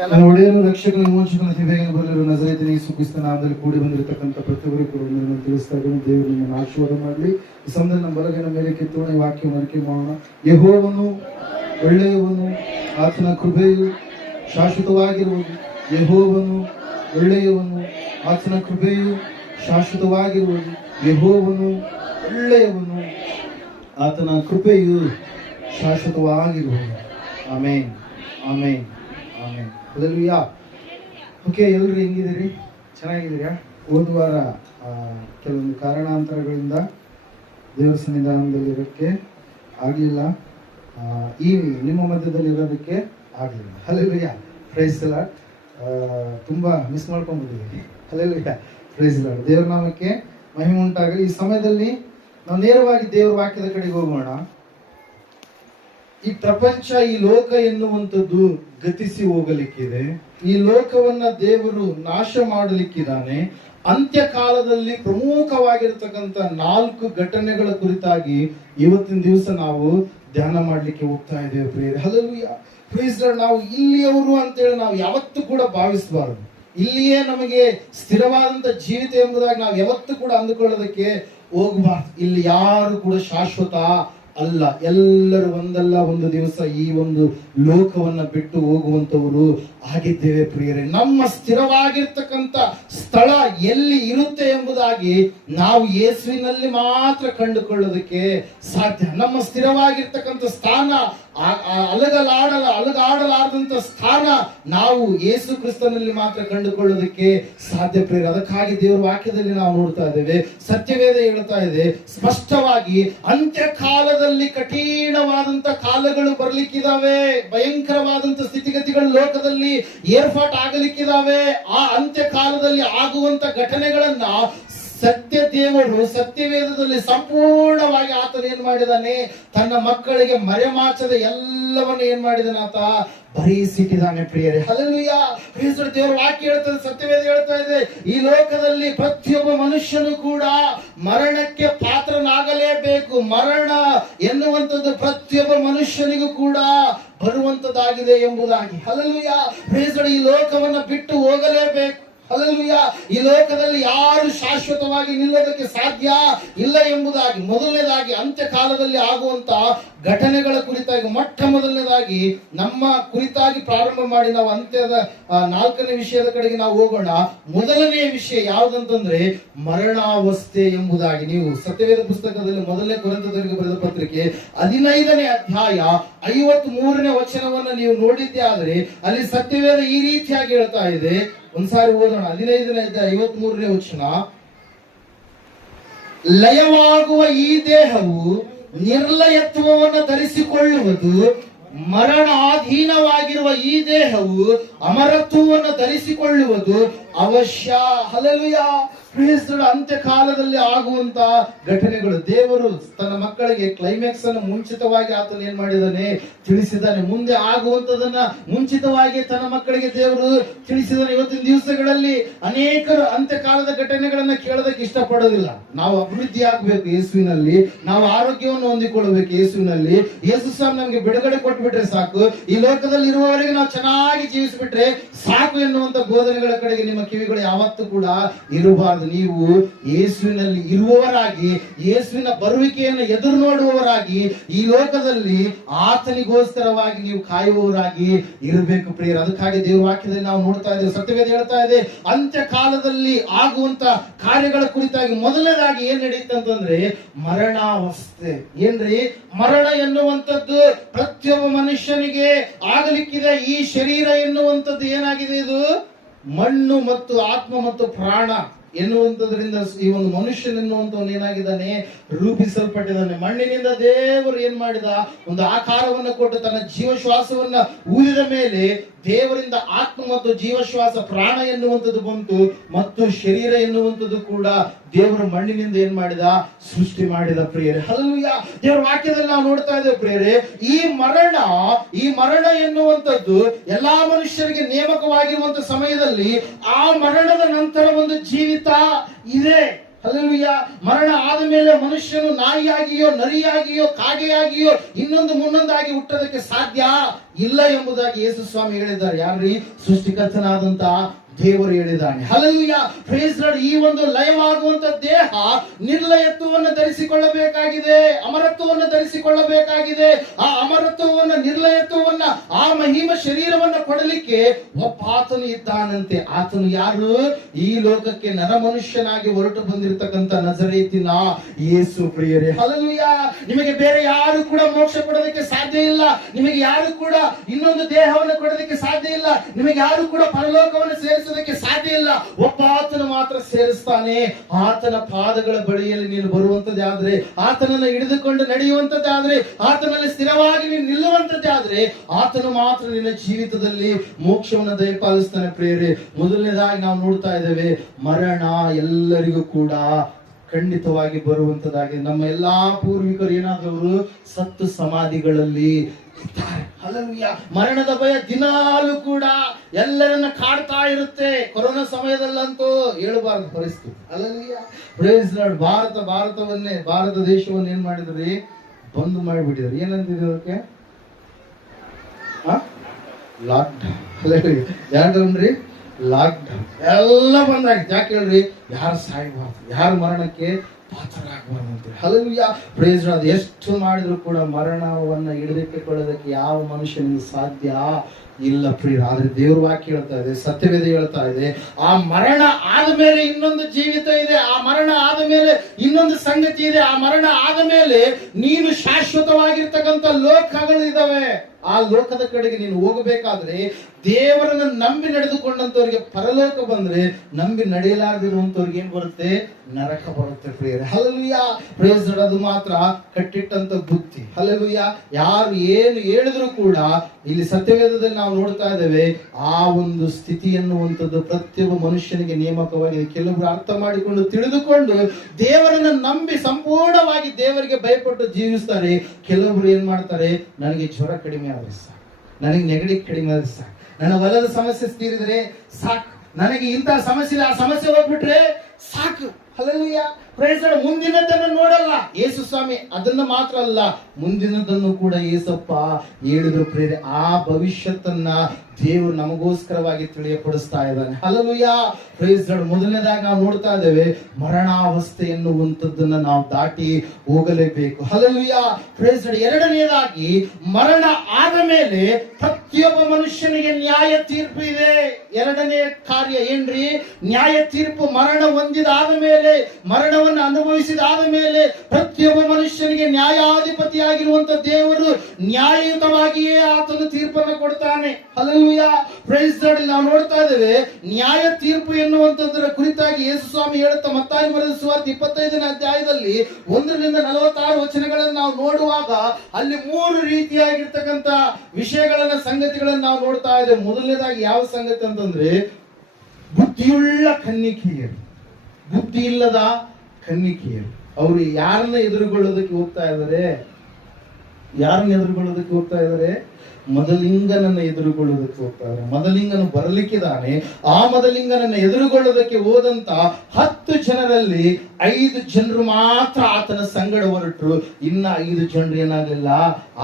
ನನ್ನ ಒಡೆಯರು ರಕ್ಷಕನ ವಿಮೋಚಕನ ಬೇಗನೆ ಬರಲಿರುವ ನಜರೇತಿನ ಯೇಸು ಕ್ರಿಸ್ತನ ನಾಮದಲ್ಲಿ ಕೂಡಿ ಬಂದಿರತಕ್ಕಂಥ ಪ್ರತಿಯೊಬ್ಬರಿಗೂ ತಿಳಿಸ್ತಾ ಇದ್ದೇನೆ. ದೇವರು ನಿಮ್ಮನ್ನು ಆಶೀರ್ವಾದ ಮಾಡಲಿ. ಈ ಸಮಯದಲ್ಲಿ ನಮ್ಮ ಬಲಗೈನ ಮೇಲೆ ಕಿತ್ತೋಣ ವಾಕ್ಯವನ್ನು ಅರಿಕೆ ಮಾಡೋಣ. ಯೆಹೋವನು ಒಳ್ಳೆಯವನು, ಆತನ ಕೃಪೆಯು ಶಾಶ್ವತವಾಗಿರುವುದು. ಯೆಹೋವನು ಒಳ್ಳೆಯವನು, ಆತನ ಕೃಪೆಯು ಶಾಶ್ವತವಾಗಿರುವುದು. ಯೆಹೋವನು ಒಳ್ಳೆಯವನು, ಆತನ ಕೃಪೆಯು ಶಾಶ್ವತವಾಗಿರುವುದು. ಆಮೇನ್, ಆಮೇನ್, ಆಮೇನ್. ಹಲ್ಲೆಲೂಯಾ. ಓಕೆ, ಎಲ್ಲರೂ ಹೆಂಗಿದ್ದೀರಿ? ಚೆನ್ನಾಗಿದ್ದೀರಾ? ಹೋದ ವಾರ ಕೆಲವೊಂದು ಕಾರಣಾಂತರಗಳಿಂದ ದೇವರ ಸನ್ನಿಧಾನದಲ್ಲಿ ಇರೋಕ್ಕೆ ಆಗಲಿಲ್ಲ. ಈ ನಿಮ್ಮ ಮಧ್ಯದಲ್ಲಿ ಇರೋದಕ್ಕೆ ಆಗಲಿಲ್ಲ. Hallelujah, praise the Lord. ತುಂಬ ಮಿಸ್ ಮಾಡ್ಕೊಂಡ್ಬಿಟ್ಟಿದ್ದೀವಿ. Hallelujah, praise the Lord. ದೇವರ ನಾಮಕ್ಕೆ ಮಹಿಮೆ ಉಂಟಾಗಲಿ. ಈ ಸಮಯದಲ್ಲಿ ನಾವು ನೇರವಾಗಿ ದೇವರ ವಾಕ್ಯದ ಕಡೆಗೆ ಹೋಗೋಣ. ಈ ಪ್ರಪಂಚ, ಈ ಲೋಕ ಎನ್ನುವಂಥದ್ದು ಗತಿಸಿ ಹೋಗಲಿಕ್ಕಿದೆ. ಈ ಲೋಕವನ್ನ ದೇವರು ನಾಶ ಮಾಡಲಿಕ್ಕಿದ್ದಾನೆ. ಅಂತ್ಯಕಾಲದಲ್ಲಿ ಪ್ರಮುಖವಾಗಿರತಕ್ಕಂಥ 4 ಘಟನೆಗಳ ಕುರಿತಾಗಿ ಇವತ್ತಿನ ದಿವಸ ನಾವು ಧ್ಯಾನ ಮಾಡಲಿಕ್ಕೆ ಹೋಗ್ತಾ ಇದ್ದೇವೆ ಪ್ರಿಯರೇ. Hallelujah, praise Lord. ನಾವು ಇಲ್ಲಿಯವರು ಅಂತೇಳಿ ನಾವು ಯಾವತ್ತೂ ಕೂಡ ಭಾವಿಸಬಾರದು. ಇಲ್ಲಿಯೇ ನಮಗೆ ಸ್ಥಿರವಾದಂತ ಜೀವಿತ ಎಂಬುದಾಗಿ ನಾವು ಯಾವತ್ತೂ ಕೂಡ ಅಂದುಕೊಳ್ಳೋದಕ್ಕೆ ಹೋಗಬಾರ್ದು. ಇಲ್ಲಿ ಯಾರು ಕೂಡ ಶಾಶ್ವತ ಅಲ್ಲ. ಎಲ್ಲರೂ ಒಂದಲ್ಲ ಒಂದು ದಿವಸ ಈ ಒಂದು ಲೋಕವನ್ನ ಬಿಟ್ಟು ಹೋಗುವಂತವರು ಆಗಿದ್ದೇವೆ ಪ್ರಿಯರೇ. ನಮ್ಮ ಸ್ಥಿರವಾಗಿರ್ತಕ್ಕಂಥ ಸ್ಥಳ ಎಲ್ಲಿ ಇರುತ್ತೆ ಎಂಬುದಾಗಿ ನಾವು ಯೇಸುವಿನಲ್ಲಿ ಮಾತ್ರ ಕಂಡುಕೊಳ್ಳೋದಕ್ಕೆ ಸಾಧ್ಯ. ನಮ್ಮ ಸ್ಥಿರವಾಗಿರ್ತಕ್ಕಂಥ ಸ್ಥಾನ, ಅಲಗಾಡಲಾರದಂತ ಸ್ಥಾನ ನಾವು ಯೇಸು ಕ್ರಿಸ್ತನಲ್ಲಿ ಮಾತ್ರ ಕಂಡುಕೊಳ್ಳೋದಕ್ಕೆ ಸಾಧ್ಯ ಪ್ರಿಯರೇ. ಅದಕ್ಕಾಗಿ ದೇವರ ವಾಕ್ಯದಲ್ಲಿ ನಾವು ನೋಡ್ತಾ ಇದ್ದೇವೆ, ಸತ್ಯವೇದ ಹೇಳ್ತಾ ಇದೆ ಸ್ಪಷ್ಟವಾಗಿ, ಅಂತ್ಯಕಾಲದಲ್ಲಿ ಕಠಿಣವಾದಂತ ಕಾಲಗಳು ಬರ್ಲಿಕ್ಕಿದಾವೆ. ಭಯಂಕರವಾದಂತ ಸ್ಥಿತಿಗತಿಗಳು ಲೋಕದಲ್ಲಿ ಏರ್ಪಾಟ್ ಆಗಲಿಕ್ಕಿದಾವೆ. ಆ ಅಂತ್ಯಕಾಲದಲ್ಲಿ ಆಗುವಂತ ಘಟನೆಗಳನ್ನ ಸತ್ಯ ದೇವರು ಸತ್ಯವೇದದಲ್ಲಿ ಸಂಪೂರ್ಣವಾಗಿ ಆತನು ಏನ್ ಮಾಡಿದಾನೆ, ತನ್ನ ಮಕ್ಕಳಿಗೆ ಮರೆಮಾಚದ ಎಲ್ಲವನ್ನು ಏನ್ ಮಾಡಿದಾನೆ, ಆತ ಬರೆಯಿಸಿಟ್ಟಿದ್ದಾನೆ ಪ್ರಿಯರೇ. ಹಲ್ಲೆಲೂಯಾ, ದೇವರ ವಾಕ್ಯ ಹೇಳ್ತದೆ, ಸತ್ಯವೇದ ಹೇಳ್ತಾ ಇದೆ, ಈ ಲೋಕದಲ್ಲಿ ಪ್ರತಿಯೊಬ್ಬ ಮನುಷ್ಯನು ಕೂಡ ಮರಣಕ್ಕೆ ಪಾತ್ರನಾಗಲೇಬೇಕು. ಮರಣ ಎನ್ನುವಂಥದ್ದು ಪ್ರತಿಯೊಬ್ಬ ಮನುಷ್ಯನಿಗೂ ಕೂಡ ಬರುವಂತದ್ದಾಗಿದೆ ಎಂಬುದಾಗಿ. ಹಲ್ಲೆಲೂಯಾ, ಈ ಲೋಕವನ್ನ ಬಿಟ್ಟು ಹೋಗಲೇಬೇಕು. ಹಲ್ಲೆಲೂಯಾ, ಈ ಲೋಕದಲ್ಲಿ ಯಾರು ಶಾಶ್ವತವಾಗಿ ನಿಲ್ಲೋದಕ್ಕೆ ಸಾಧ್ಯ ಇಲ್ಲ ಎಂಬುದಾಗಿ ಮೊದಲನೇದಾಗಿ ಅಂತ್ಯಕಾಲದಲ್ಲಿ ಆಗುವಂತ ಘಟನೆಗಳ ಕುರಿತಾಗಿ ಮೊಟ್ಟ ಮೊದಲನೇದಾಗಿ ನಮ್ಮ ಕುರಿತಾಗಿ ಪ್ರಾರಂಭ ಮಾಡಿ ನಾವು ಅಂತ್ಯದ 4ನೇ ವಿಷಯದ ಕಡೆಗೆ ನಾವು ಹೋಗೋಣ. ಮೊದಲನೇ ವಿಷಯ ಯಾವುದಂತಂದ್ರೆ ಮರಣಾವಸ್ಥೆ ಎಂಬುದಾಗಿ. ನೀವು ಸತ್ಯವೇದ ಪುಸ್ತಕದಲ್ಲಿ 1ನೇ ಕೊರಿಂಥದವರಿಗೆ ಬರೆದ ಪತ್ರಿಕೆ 15ನೇ ಅಧ್ಯಾಯ 53ನೇ ವಚನವನ್ನು ನೀವು ನೋಡಿದ್ದೇ ಆದ್ರೆ ಅಲ್ಲಿ ಸತ್ಯವೇದ ಈ ರೀತಿಯಾಗಿ ಹೇಳ್ತಾ ಇದೆ. ಒಂದ್ಸಾರಿ ಓದೋಣ. 15ನೇ ಅಧ್ಯಾಯ 53ನೇ ವಚನ. ಲಯವಾಗುವ ಈ ದೇಹವು ನಿರ್ಲಯತ್ವವನ್ನು ಧರಿಸಿಕೊಳ್ಳುವುದು, ಮರಣಾಧೀನವಾಗಿರುವ ಈ ದೇಹವು ಅಮರತ್ವವನ್ನು ಧರಿಸಿಕೊಳ್ಳುವುದು ಅವಶ್ಯ. ಹಲ್ಲೆಲೂಯಾ, ಅಂತ್ಯಕಾಲದಲ್ಲಿ ಆಗುವಂತ ಘಟನೆಗಳು ದೇವರು ತನ್ನ ಮಕ್ಕಳಿಗೆ ಕ್ಲೈಮ್ಯಾಕ್ಸ್ ಅನ್ನು ಮುಂಚಿತವಾಗಿ ಆತನು ಏನ್ ಮಾಡಿದಾನೆ, ತಿಳಿಸಿದ್ದಾನೆ. ಮುಂದೆ ಆಗುವಂತದನ್ನ ಮುಂಚಿತವಾಗಿ ತನ್ನ ಮಕ್ಕಳಿಗೆ ದೇವರು ತಿಳಿಸಿದಾನೆ. ಇವತ್ತಿನ ದಿವಸಗಳಲ್ಲಿ ಅನೇಕರು ಅಂತ್ಯಕಾಲದ ಘಟನೆಗಳನ್ನ ಕೇಳೋದಕ್ಕೆ ಇಷ್ಟಪಡೋದಿಲ್ಲ. ನಾವು ಅಭಿವೃದ್ಧಿ ಆಗ್ಬೇಕು ಯೇಸುವಿನಲ್ಲಿ, ನಾವು ಆರೋಗ್ಯವನ್ನು ಹೊಂದಿಕೊಳ್ಳಬೇಕು ಯೇಸುವಿನಲ್ಲಿ. ಯೇಸು ಸ್ವಾಮಿ ನಮ್ಗೆ ಬಿಡುಗಡೆ ಕೊಟ್ಬಿಟ್ರೆ ಸಾಕು, ಈ ಲೋಕದಲ್ಲಿ ಇರುವವರೆಗೆ ನಾವು ಚೆನ್ನಾಗಿ ಜೀವಿಸಿಬಿಟ್ರೆ ಸಾಕು ಎನ್ನುವಂತ ಬೋಧನೆಗಳ ಕಡೆಗೆ ನಿಮ್ಮ ಕಿವಿಗಳು ಯಾವತ್ತೂ ಕೂಡ ಇರಬಾರದು. ನೀವು ಯೇಸುವಿನಲ್ಲಿ ಇರುವವರಾಗಿ, ಯೇಸುವಿನ ಬರುವಿಕೆಯನ್ನು ಎದುರು ನೋಡುವವರಾಗಿ, ಈ ಲೋಕದಲ್ಲಿ ಆತನಿಗೋಸ್ಕರವಾಗಿ ನೀವು ಕಾಯುವವರಾಗಿ ಇರಬೇಕು ಪ್ರಿಯರು. ಅದಕ್ಕಾಗಿ ದೇವರ ವಾಕ್ಯದಲ್ಲಿ ನಾವು ನೋಡ್ತಾ ಇದ್ದೇವೆ, ಸತ್ಯವೇದ ಹೇಳ್ತಾ ಇದೆ, ಅಂತ್ಯಕಾಲದಲ್ಲಿ ಆಗುವಂತ ಕಾರ್ಯಗಳ ಕುರಿತಾಗಿ ಮೊದಲನೇದಾಗಿ ಏನ್ ನಡೀತಂತಂದ್ರೆ ಮರಣಾವಸ್ಥೆ. ಏನ್ರಿ ಮರಣ ಎನ್ನುವಂಥದ್ದು ಪ್ರತಿಯೊಬ್ಬ ಮನುಷ್ಯನಿಗೆ ಆಗಲಿಕ್ಕಿದೆ. ಈ ಶರೀರ ಎನ್ನುವಂಥದ್ದು ಏನಾಗಿದೆ, ಇದು ಮಣ್ಣು ಮತ್ತು ಆತ್ಮ ಮತ್ತು ಪ್ರಾಣ ಎನ್ನುವಂಥದ್ರಿಂದ ಈ ಒಂದು ಮನುಷ್ಯನೆನ್ನುವಂಥವನು ಏನಾಗಿದ್ದಾನೆ, ರೂಪಿಸಲ್ಪಟ್ಟಿದ್ದಾನೆ. ಮಣ್ಣಿನಿಂದ ದೇವರು ಏನ್ ಮಾಡಿದ, ಒಂದು ಆಕಾರವನ್ನು ಕೊಟ್ಟು ತನ್ನ ಜೀವಶ್ವಾಸವನ್ನ ಊದಿದ ಮೇಲೆ ದೇವರಿಂದ ಆತ್ಮ ಮತ್ತು ಜೀವಶ್ವಾಸ ಪ್ರಾಣ ಎನ್ನುವಂಥದ್ದು ಬಂತು, ಮತ್ತು ಶರೀರ ಎನ್ನುವಂಥದ್ದು ಕೂಡ ದೇವರು ಮಣ್ಣಿನಿಂದ ಏನ್ ಮಾಡಿದ, ಸೃಷ್ಟಿ ಮಾಡಿದ ಪ್ರಿಯರೇ. ಹಲ್ಲೆಲೂಯಾ, ದೇವರ ವಾಕ್ಯದಲ್ಲಿ ನಾವು ನೋಡ್ತಾ ಇದ್ದೇವೆ ಪ್ರಿಯರೇ, ಈ ಮರಣ ಎನ್ನುವಂಥದ್ದು ಎಲ್ಲಾ ಮನುಷ್ಯರಿಗೆ ನೇಮಕವಾಗಿರುವಂತ ಸಮಯದಲ್ಲಿ ಆ ಮರಣದ ನಂತರ ಒಂದು ಜೀವಿತ ಇದೆ. ಹಲ್ಲೆಲೂಯಾ, ಮರಣ ಆದ ಮೇಲೆ ಮನುಷ್ಯನು ನಾಯಿಯಾಗಿಯೋ ನರಿಯಾಗಿಯೋ ಕಾಗೆಯಾಗಿಯೋ ಇನ್ನೊಂದಾಗಿ ಹುಟ್ಟೋದಕ್ಕೆ ಸಾಧ್ಯ ಇಲ್ಲ ಎಂಬುದಾಗಿ ಯೇಸು ಸ್ವಾಮಿ ಹೇಳಿದ್ದಾರೆ. ಯಾರ್ರೀ? ಸೃಷ್ಟಿಕರ್ತನಾದಂತ ದೇವರು ಹೇಳಿದ್ದಾನೆ. Hallelujah, praise Lord. ಈ ಒಂದು ಲಯವಾಗುವಂತ ದೇಹ ನಿರ್ಲಯತ್ವವನ್ನು ಧರಿಸಿಕೊಳ್ಳಬೇಕಾಗಿದೆ, ಅಮರತ್ವವನ್ನು ಧರಿಸಿಕೊಳ್ಳಬೇಕಾಗಿದೆ. ಆ ಅಮರತ್ವವನ್ನ, ನಿರ್ಲಯತ್ವವನ್ನ, ಆ ಮಹಿಮ ಶರೀರವನ್ನ ಕೊಡಲಿಕ್ಕೆ ಒಬ್ಬ ಆತನು ಇದ್ದಾನಂತೆ. ಆತನು ಯಾರು? ಈ ಲೋಕಕ್ಕೆ ನರಮನುಷ್ಯನಾಗಿ ಹೊರಟು ಬಂದಿರತಕ್ಕಂತ ನಜರೇತಿನ ಯೇಸು. ಪ್ರಿಯರೇ, ಹಲ್ಲೆಲೂಯಾ. ನಿಮಗೆ ಬೇರೆ ಯಾರು ಕೂಡ ಮೋಕ್ಷ ಕೊಡೋದಕ್ಕೆ ಸಾಧ್ಯ ಇಲ್ಲ. ನಿಮಗೆ ಯಾರು ಕೂಡ ಇನ್ನೊಂದು ದೇಹವನ್ನು ಕೊಡೋದಕ್ಕೆ ಸಾಧ್ಯ ಇಲ್ಲ. ನಿಮಗೆ ಯಾರು ಕೂಡ ಪರಲೋಕವನ್ನು ಸೇರಿಸೋದಕ್ಕೆ ಸಾಧ್ಯ ಇಲ್ಲ. ಒಬ್ಬ ಆತನು ಮಾತ್ರ ಸೇರಿಸ್ತಾನೆ. ಆತನ ಪಾದಗಳ ಬಳಿಯಲ್ಲಿ ನೀನು ಬರುವಂತದ್ದಾದ್ರೆ, ಆತನನ್ನು ಹಿಡಿದುಕೊಂಡು ನಡೆಯುವಂತದ್ದಾದ್ರೆ, ಆತನಲ್ಲಿ ಸ್ಥಿರವಾಗಿ ನೀನು ನಿಲ್ಲುವಂತದ್ದಾದ್ರೆ, ಆತನು ಮಾತ್ರ ನಿನ್ನ ಜೀವಿತದಲ್ಲಿ ಮೋಕ್ಷವನ್ನು ದಯಪಾಲಿಸ್ತಾನೆ. ಪ್ರಿಯರೇ, ಮೊದಲನೇದಾಗಿ ನಾವು ನೋಡ್ತಾ ಇದ್ದೇವೆ, ಮರಣ ಎಲ್ಲರಿಗೂ ಕೂಡ ಖಂಡಿತವಾಗಿ ಬರುವಂತದಾಗಿದೆ. ನಮ್ಮ ಎಲ್ಲಾ ಪೂರ್ವಿಕರು ಏನಾದವರು ಸತ್ತು ಸಮಾಧಿಗಳಲ್ಲಿ ಇದ್ದಾರೆ. ಹಲ್ಲೆಲೂಯಾ. ಮರಣದ ಭಯ ದಿನಾಲು ಕೂಡ ಎಲ್ಲರನ್ನ ಕಾಡ್ತಾ ಇರುತ್ತೆ. ಕೊರೋನಾ ಸಮಯದಲ್ಲಂತೂ ಹೇಳಬಾರದು ಪರಿಸ್ಥಿತಿ. Hallelujah, praise lord. ಭಾರತ ದೇಶವನ್ನು ಏನ್ ಮಾಡಿದ್ರಿ? ಬಂದ್ ಮಾಡಿಬಿಟ್ಟಿದ್ರು. ಏನಂತಿದೆ ಅದಕ್ಕೆ? ಲಾಕ್ಡೌನ್. ಹಲ್ಲೆಲೂಯಾ. ಯಾಕಂದ್ರಿ? ಲಾಕ್ಡೌನ್ ಎಲ್ಲ ಬಂದಾಗಿತ್ತು. ಯಾಕೆ ಹೇಳ್ರಿ? ಯಾರು ಸಾಯಬಾರ್ದು, ಯಾರು ಮರಣಕ್ಕೆ ಪಾತ್ರರಾಗಬಾರ್ದು. Hallelujah, praise lord. ಎಷ್ಟು ಮಾಡಿದ್ರು ಕೂಡ ಮರಣವನ್ನ ಹಿಡಿದಿಟ್ಟುಕೊಳ್ಳೋದಕ್ಕೆ ಯಾವ ಮನುಷ್ಯನಿಗೆ ಸಾಧ್ಯ ಇಲ್ಲ ಪ್ರಿಯ. ಆದ್ರೆ ದೇವ್ರ ವಾಕ್ಯ ಹೇಳ್ತಾ ಇದೆ, ಸತ್ಯವೇದ ಹೇಳ್ತಾ ಇದೆ, ಆ ಮರಣ ಆದ ಮೇಲೆ ಇನ್ನೊಂದು ಜೀವಿತ ಇದೆ. ಆ ಮರಣ ಆದ ಮೇಲೆ ಇನ್ನೊಂದು ಸಂಗತಿ ಇದೆ. ಆ ಮರಣ ಆದ ಮೇಲೆ ನೀನು ಶಾಶ್ವತವಾಗಿರ್ತಕ್ಕಂಥ ಲೋಕಗಳು ಇದಾವೆ. ಆ ಲೋಕದ ಕಡೆಗೆ ನೀನು ಹೋಗಬೇಕಾದ್ರೆ ದೇವರನ್ನ ನಂಬಿ ನಡೆದುಕೊಂಡಂತವ್ರಿಗೆ ಪರಲೋಕ ಬಂದ್ರೆ, ನಂಬಿ ನಡೆಯಲಾರದಿರುವಂತವ್ರಿಗೆ ಏನ್ ಬರುತ್ತೆ? ನರಕ ಬರುತ್ತೆ ಪ್ರಿಯರೇ. Hallelujah, praise Lord. ಅದು ಮಾತ್ರ ಕಟ್ಟಿಟ್ಟಂತ ಬುದ್ಧಿ. ಹಲ್ಲೆಲೂಯಾ. ಯಾರು ಏನು ಹೇಳಿದ್ರು ಕೂಡ ಇಲ್ಲಿ ಸತ್ಯವೇದದಲ್ಲಿ ನಾವು ನೋಡ್ತಾ ಇದ್ದೇವೆ, ಆ ಒಂದು ಸ್ಥಿತಿ ಎನ್ನುವಂಥದ್ದು ಪ್ರತಿಯೊಬ್ಬ ಮನುಷ್ಯನಿಗೆ ನೇಮಕವಾಗಿದೆ. ಕೆಲವರು ಅರ್ಥ ಮಾಡಿಕೊಂಡು ತಿಳಿದುಕೊಂಡು ದೇವರನ್ನ ನಂಬಿ ಸಂಪೂರ್ಣವಾಗಿ ದೇವರಿಗೆ ಭಯಪಟ್ಟು ಜೀವಿಸ್ತಾರೆ. ಕೆಲವರು ಏನ್ ಮಾಡ್ತಾರೆ? ನನಗೆ ಜ್ವರ ಕಡಿಮೆ ಆದ್ರೆ ಸಾಕು, ನನಗೆ ನೆಗಡಿ ಕಡಿಮೆ ಆದ್ರೆ ಸಾಕು, ನನ್ನ ಹೊಲದ ಸಮಸ್ಯೆ ತೀರಿದ್ರೆ ಸಾಕು, ನನಗೆ ಇಂತಹ ಸಮಸ್ಯೆ ಇಲ್ಲ, ಆ ಸಮಸ್ಯೆ ಹೋಗ್ಬಿಟ್ರೆ ಸಾಕು. Hallelujah, praise Lord. ಮುಂದಿನದನ್ನು ನೋಡಲ್ಲ ಯೇಸು ಸ್ವಾಮಿ. ಅದನ್ನ ಮಾತ್ರ ಅಲ್ಲ, ಮುಂದಿನದನ್ನು ಕೂಡ ಯೇಸಪ್ಪ ಹೇಳಿದ್ರು ಪ್ರೇರೆ. ಆ ಭವಿಷ್ಯತ್ತನ್ನ ದೇವರು ನಮಗೋಸ್ಕರವಾಗಿ ತಿಳಿಯಪಡಿಸ್ತಾ ಇದ್ದಾನೆ. Hallelujah, praise Lord. ಮೊದಲನೇದಾಗಿ ನಾವು ನೋಡ್ತಾ ಇದ್ದೇವೆ, ಮರಣಾವಸ್ಥೆ ಎನ್ನುವಂಥದ್ದನ್ನ ನಾವು ದಾಟಿ ಹೋಗಲೇಬೇಕು. Hallelujah, praise Lord. ಎರಡನೇದಾಗಿ, ಮರಣ ಆದ ಮೇಲೆ ಪ್ರತಿಯೊಬ್ಬ ಮನುಷ್ಯನಿಗೆ ನ್ಯಾಯ ತೀರ್ಪು ಇದೆ. ಎರಡನೇ ಕಾರ್ಯ ಏನ್ರಿ? ನ್ಯಾಯ ತೀರ್ಪು. ಮರಣ ಹೊಂದಿದಾದ ಮೇಲೆ, ಮರಣವನ್ನು ಅನುಭವಿಸಿದಾದ ಮೇಲೆ ಪ್ರತಿಯೊಬ್ಬ ಮನುಷ್ಯನಿಗೆ ನ್ಯಾಯಾಧಿಪತಿಯಾಗಿರುವಂತ ದೇವರು ನ್ಯಾಯಯುತವಾಗಿಯೇ ಆತನು ತೀರ್ಪನ್ನು ಕೊಡ್ತಾನೆ. Hallelujah, praise Lord. ನಾವು ನೋಡ್ತಾ ಇದ್ದೇವೆ, ನ್ಯಾಯ ತೀರ್ಪು ಎನ್ನುವಂತದ್ದರ ಕುರಿತಾಗಿ ಯೇಸು ಸ್ವಾಮಿ ಹೇಳುತ್ತಾ ಮತ್ತಾಯ ಬರೆದ ಸುವಾರ್ತೆ 25ನೇ ಅಧ್ಯಾಯದಲ್ಲಿ 1-46 ವಚನಗಳನ್ನು ನಾವು ನೋಡುವಾಗ ಅಲ್ಲಿ 3 ರೀತಿಯಾಗಿರ್ತಕ್ಕಂಥ ವಿಷಯಗಳನ್ನ, ಸಂಗತಿಗಳನ್ನ ನಾವು ನೋಡ್ತಾ ಇದ್ದೇವೆ. ಮೊದಲನೇದಾಗಿ ಯಾವ ಸಂಗತಿ ಅಂತಂದ್ರೆ, ಬುದ್ಧಿಯುಳ್ಳ ಕನ್ನಿಕೆಯರು, ಬುದ್ಧಿ ಇಲ್ಲದ ಕನ್ನಿಕೆಯರು. ಅವರು ಯಾರನ್ನ ಎದುರುಗೊಳ್ಳೋದಕ್ಕೆ ಹೋಗ್ತಾ ಇದ್ದಾರೆ? ಯಾರನ್ನ ಎದುರುಗೊಳ್ಳೋದಕ್ಕೆ ಹೋಗ್ತಾ ಇದ್ದಾರೆ? ಮದಲಿಂಗನನ್ನ ಎದುರುಗೊಳ್ಳೋದಕ್ಕೆ ಹೋಗ್ತಾ ಇದ್ದಾರೆ. ಮದಲಿಂಗನು ಬರಲಿಕ್ಕಿದ್ದಾನೆ. ಆ ಮದಲಿಂಗನನ್ನ ಎದುರುಗೊಳ್ಳೋದಕ್ಕೆ ಹೋದಂತ 10 ಜನರಲ್ಲಿ 5 ಜನರು ಮಾತ್ರ ಆತನ ಸಂಗಡ ಹೊರಟರು. ಇನ್ನ 5 ಜನರು ಏನಾಗಲಿಲ್ಲ?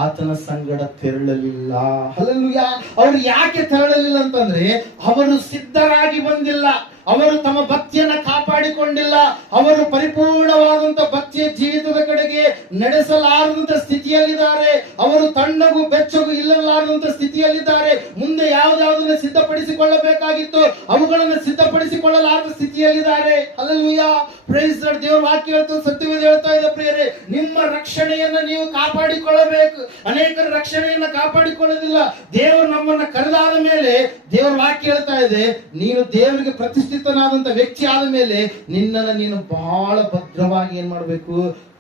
ಆತನ ಸಂಗಡ ತೆರಳಲಿಲ್ಲ. ಹಲ್ಲೆಲೂಯಾ. ಅವರು ಯಾಕೆ ತೆರಳಲಿಲ್ಲ ಅಂತಂದ್ರೆ, ಅವರು ಸಿದ್ಧರಾಗಿ ಬಂದಿಲ್ಲ. ಅವರು ತಮ್ಮ ಭಕ್ತಿಯನ್ನ ಕಾಪಾಡಿಕೊಂಡಿಲ್ಲ. ಅವರು ಪರಿಪೂರ್ಣವಾದಂತ ಭಕ್ತಿಯ ಜೀವಿತದ ಕಡೆಗೆ ನಡೆಸಲಾರದಂತ ಸ್ಥಿತಿಯಲ್ಲಿದ್ದಾರೆ. ಅವರು ತಣ್ಣಗೂ ಬೆಚ್ಚಗೂ ಇಲ್ಲಲಾರದಂತ ಸ್ಥಿತಿಯಲ್ಲಿದ್ದಾರೆ. ಮುಂದೆ ಯಾವ್ದಾವುದನ್ನ ಸಿದ್ಧಪಡಿಸಿಕೊಳ್ಳಬೇಕಾಗಿತ್ತು, ಅವುಗಳನ್ನು ಸಿದ್ಧಪಡಿಸಿಕೊಳ್ಳಲಾರದ ಸ್ಥಿತಿಯಲ್ಲಿದ್ದಾರೆ. Hallelujah, praise Lord. ದೇವರ ವಾಕ್ಯ ಹೇಳ್ತಾ, ಸತ್ಯವೇದ ಹೇಳ್ತಾ ಇದೆ ಪ್ರಿಯರೇ, ನಿಮ್ಮ ರಕ್ಷಣೆಯನ್ನ ನೀವು ಕಾಪಾಡಿಕೊಳ್ಳಬೇಕು. ಅನೇಕರ ರಕ್ಷಣೆಯನ್ನ ಕಾಪಾಡಿಕೊಳ್ಳೋದಿಲ್ಲ. ದೇವರು ನಮ್ಮನ್ನ ಕರೆದಾದ ಮೇಲೆ ದೇವರ ವಾಕ್ಯ ಹೇಳ್ತಾ ಇದೆ, ನೀನು ದೇವರಿಗೆ ಪ್ರತಿಷ್ಠಿತನಾದಂತ ವ್ಯಕ್ತಿ ಆದ ಮೇಲೆ ನಿನ್ನನ್ನು ನೀನು ಬಹಳ ಭದ್ರವಾಗಿ ಏನ್ ಮಾಡ್ಬೇಕು?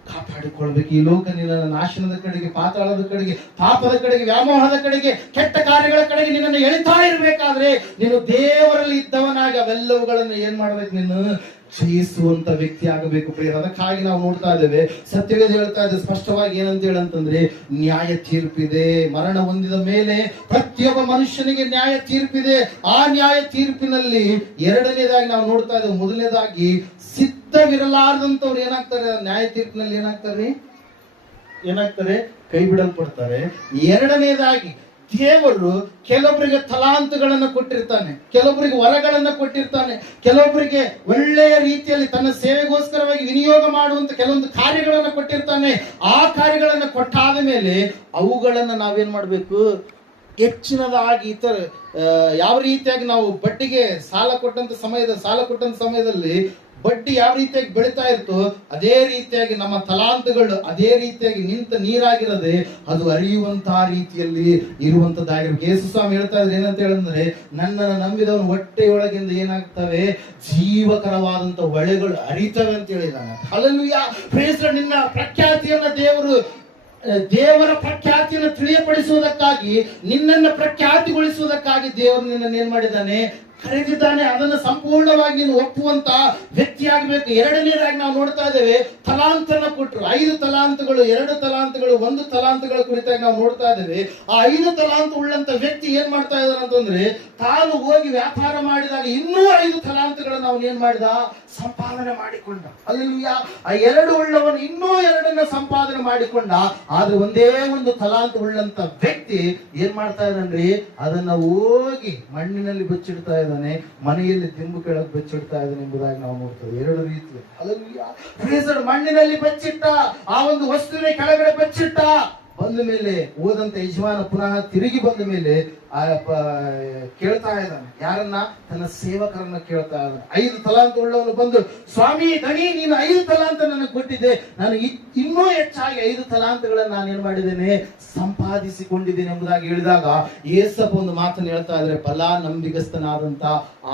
ಕಾಪಾಡಿಕೊಳ್ಬೇಕು. ಈ ಲೋಕ ನಿನ್ನನ್ನು ನಾಶನದ ಕಡೆಗೆ, ಪಾತಾಳದ ಕಡೆಗೆ, ಪಾಪದ ಕಡೆಗೆ, ವ್ಯಾಮೋಹದ ಕಡೆಗೆ, ಕೆಟ್ಟ ಕಾರ್ಯಗಳ ಕಡೆಗೆ ನಿನ್ನನ್ನು ಎಳಿತಾ ಇರಬೇಕಾದ್ರೆ ನೀನು ದೇವರಲ್ಲಿ ಇದ್ದವನಾಗಿ ಅವೆಲ್ಲವುಗಳನ್ನು ಏನ್ ಮಾಡ್ಬೇಕು? ನೀನು ಜಯಿಸುವಂತ ವ್ಯಕ್ತಿ ಆಗಬೇಕು ಪ್ರಿಯರೇ. ಅದಕ್ಕಾಗಿ ನಾವು ನೋಡ್ತಾ ಇದ್ದೇವೆ, ಸತ್ಯವೇದ ಹೇಳ್ತಾ ಇದೆ ಸ್ಪಷ್ಟವಾಗಿ ಏನಂತ ಹೇಳಂತಂದ್ರೆ, ನ್ಯಾಯ ತೀರ್ಪಿದೆ. ಮರಣ ಹೊಂದಿದ ಮೇಲೆ ಪ್ರತಿಯೊಬ್ಬ ಮನುಷ್ಯನಿಗೆ ನ್ಯಾಯ ತೀರ್ಪಿದೆ. ಆ ನ್ಯಾಯ ತೀರ್ಪಿನಲ್ಲಿ ಎರಡನೇದಾಗಿ ನಾವು ನೋಡ್ತಾ ಇದ್ದೇವೆ, ಮೊದಲನೇದಾಗಿ ಸಿದ್ಧವಿರಲಾರದಂತವ್ರು ಏನಾಗ್ತಾರೆ? ನ್ಯಾಯ ತೀರ್ಪಿನಲ್ಲಿ ಏನಾಗ್ತಾರೆ? ಕೈ ಬಿಡಲ್ಪಡ್ತಾರೆ. ಎರಡನೇದಾಗಿ ದೇವರು ಕೆಲವೊಬ್ಬರಿಗೆ ತಲಾಂತುಗಳನ್ನು ಕೊಟ್ಟಿರ್ತಾನೆ, ಕೆಲವೊಬ್ಬರಿಗೆ ವರಗಳನ್ನ ಕೊಟ್ಟಿರ್ತಾನೆ, ಕೆಲವೊಬ್ಬರಿಗೆ ಒಳ್ಳೆಯ ರೀತಿಯಲ್ಲಿ ತನ್ನ ಸೇವೆಗೋಸ್ಕರವಾಗಿ ವಿನಿಯೋಗ ಮಾಡುವಂತ ಕೆಲವೊಂದು ಕಾರ್ಯಗಳನ್ನು ಕೊಟ್ಟಿರ್ತಾನೆ. ಆ ಕಾರ್ಯಗಳನ್ನು ಕೊಟ್ಟಾದ ಮೇಲೆ ಅವುಗಳನ್ನ ನಾವೇನ್ ಮಾಡ್ಬೇಕು, ಹೆಚ್ಚಿನದಾಗಿ ಇತರ ಯಾವ ರೀತಿಯಾಗಿ ನಾವು ಬಡ್ಡಿಗೆ ಸಾಲ ಕೊಟ್ಟಂತ ಸಮಯದಲ್ಲಿ ಬಡ್ಡಿ ಯಾವ ರೀತಿಯಾಗಿ ಬೆಳೀತಾ ಇರ್ತೋ ಅದೇ ರೀತಿಯಾಗಿ ನಮ್ಮ ತಲಾಂತುಗಳು ಅದೇ ರೀತಿಯಾಗಿ ನಿಂತ ನೀರಾಗಿರದೆ ಅದು ಹರಿಯುವಂತಹ ರೀತಿಯಲ್ಲಿ ಇರುವಂತದ್ದಾಗಿರ್ಬೇಕು. ಯೇಸು ಸ್ವಾಮಿ ಹೇಳ್ತಾ ಇದ್ರೆ ಏನಂತ ಹೇಳಿದ್ರೆ, ನನ್ನನ್ನು ನಂಬಿದವನು ಹೊಟ್ಟೆಯೊಳಗಿಂದ ಏನಾಗ್ತವೆ, ಜೀವಕರವಾದಂತ ಹೊಳೆಗಳು ಹರಿತವೆ ಅಂತ ಹೇಳಿದಾನೆ. ಹಲ್ಲೆಲೂಯಾ. Praise Lord. ನಿನ್ನ ಪ್ರಖ್ಯಾತಿಯನ್ನ ದೇವರ ಪ್ರಖ್ಯಾತಿಯನ್ನು ತಿಳಿಯಪಡಿಸುವುದಕ್ಕಾಗಿ, ನಿನ್ನನ್ನು ಪ್ರಖ್ಯಾತಿಗೊಳಿಸುವುದಕ್ಕಾಗಿ ದೇವರು ನಿನ್ನನ್ನು ಏನ್ ಮಾಡಿದ್ದಾನೆ, ಕರೆದಿದ್ದಾನೆ. ಅದನ್ನು ಸಂಪೂರ್ಣವಾಗಿ ನೀನು ಒಪ್ಪುವಂತ ವ್ಯಕ್ತಿ ಆಗ್ಬೇಕು. ಎರಡನೇದಾಗಿ ನಾವು ನೋಡ್ತಾ ಇದ್ದೇವೆ, ತಲಾಂತನ ಕೊಟ್ಟರು. 5 ತಲಾಂತಗಳು, 2 ತಲಾಂತಗಳು, 1 ತಲಾಂತಗಳ ಕುರಿತಾಗಿ ನಾವು ನೋಡ್ತಾ ಇದ್ದೇವೆ. ಆ 5 ತಲಾಂತ ಉಳ್ಳಂತ ವ್ಯಕ್ತಿ ಏನ್ ಮಾಡ್ತಾ ಇದ್ದಾನೆ ಅಂತಂದ್ರೆ, ತಾನು ಹೋಗಿ ವ್ಯಾಪಾರ ಮಾಡಿದಾಗ ಇನ್ನೂ 5 ತಲಾಂತಗಳನ್ನು ಅವನು ಏನ್ ಮಾಡಿದ, ಸಂಪಾದನೆ ಮಾಡಿಕೊಂಡ. ಅಲ್ಲಿಯಾ ಆ 2 ಉಳ್ಳವನು ಇನ್ನೂ 2 ಸಂಪಾದನೆ ಮಾಡಿಕೊಂಡ. ಆದ್ರೆ ಒಂದೇ ಒಂದು ತಲಾಂತ ಉಳ್ಳಂತ ವ್ಯಕ್ತಿ ಏನ್ ಮಾಡ್ತಾ ಇದ್ದಾನ್ರಿ, ಅದನ್ನ ಹೋಗಿ ಮಣ್ಣಿನಲ್ಲಿ ಬಚ್ಚಿಡ್ತಾ ಇದ್ದಾನೆ, ಮನೆಯಲ್ಲಿ ದಿಂಬು ಕೆಳಗೆ ಬಚ್ಚಿಡ್ತಾ ಇದ್ದಾನೆ ಎಂಬುದಾಗಿ ನಾವು ನೋಡ್ತೇವೆ. 2 ರೀತಿ. ಅಲ್ಲಿಯಾ ಮಣ್ಣಿನಲ್ಲಿ ಬಚ್ಚಿಟ್ಟ, ಆ ಒಂದು ವಸ್ತುವಿನ ಕೆಳಗಡೆ ಬಚ್ಚಿಟ್ಟ. ಬಂದ ಮೇಲೆ ಹೋದಂತ ಯಜಮಾನ ಪುನಃ ತಿರುಗಿ ಬಂದ ಮೇಲೆ ಕೇಳ್ತಾ ಇದ್ದಾನೆ. ಯಾರನ್ನ? ತನ್ನ ಸೇವಕರನ್ನ ಕೇಳ್ತಾ ಇದ್ದಾನೆ. 5 ತಲಾಂತ ಉಳ್ಳವನು ಬಂದು, ಸ್ವಾಮಿ ದಣಿ, ನೀನು 5 ತಲಾಂತ ನನಗೆ ಕೊಟ್ಟಿದ್ದೆ, ನಾನು ಇನ್ನೂ ಹೆಚ್ಚಾಗಿ 5 ತಲಾಂತಗಳನ್ನ ನಾನು ಏನ್ ಮಾಡಿದ್ದೇನೆ, ಸಂಪಾದಿಸಿಕೊಂಡಿದ್ದೇನೆ ಎಂಬುದಾಗಿ ಹೇಳಿದಾಗ ಯೇಸಪ್ಪ ಒಂದು ಮಾತನ್ನು ಹೇಳ್ತಾ ಇದ್ರೆ, ಫಲ ನಂಬಿಗಸ್ತನಾದಂತ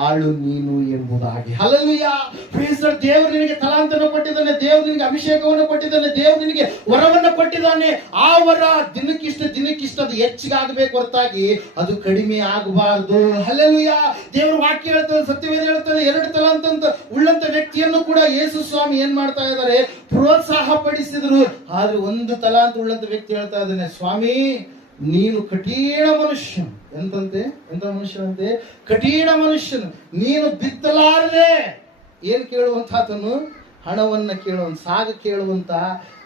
ಆಳು ನೀನು ಎಂಬುದಾಗಿ. ಹಲ್ಲೆಲೂಯಾ. Praise Lord. ದೇವರು ನಿನಗೆ ತಲಾಂತನ ಕೊಟ್ಟಿದ್ದಾನೆ, ದೇವರು ನಿನಗೆ ಅಭಿಷೇಕವನ್ನು ಕೊಟ್ಟಿದ್ದಾನೆ, ದೇವರು ನಿನಗೆ ವರವನ್ನು ಕೊಟ್ಟಿದ್ದಾನೆ. ಆ ವರ ದಿನಕ್ಕಿಷ್ಟ ಅದು ಹೆಚ್ಚಿಗೆ ಆಗಬೇಕು ಹೊರತಾಗಿ ಅದು ಕಡಿಮೆ ಆಗಬಾರದು. ಹಲ್ಲೆಲೂಯಾ. ದೇವರ ವಾಕ್ಯ ಹೇಳ್ತದೆ, ಸತ್ಯವೇದ ಹೇಳ್ತದೆ, 2 ತಲಾಂತ ಉಳ್ಳಂತ ವ್ಯಕ್ತಿಯನ್ನು ಕೂಡ ಯೇಸು ಸ್ವಾಮಿ ಏನ್ ಮಾಡ್ತಾ ಇದ್ದಾರೆ, ಪ್ರೋತ್ಸಾಹ ಪಡಿಸಿದ್ರು. ಆದ್ರೆ 1 ತಲಾಂತ ಉಳ್ಳಂತ ವ್ಯಕ್ತಿ ಹೇಳ್ತಾ ಇದ್ದಾನೆ, ಸ್ವಾಮಿ ನೀನು ಕಠಿಣ ಮನುಷ್ಯನು. ಎಂತ ಮನುಷ್ಯನಂತೆ? ಕಠಿಣ ಮನುಷ್ಯನು. ನೀನು ಬಿತ್ತಲಾರದೆ ಏನ್ ಕೇಳುವಂತಾತನು, ಹಣವನ್ನ ಕೇಳುವಂತ, ಸಾಗ ಕೇಳುವಂತ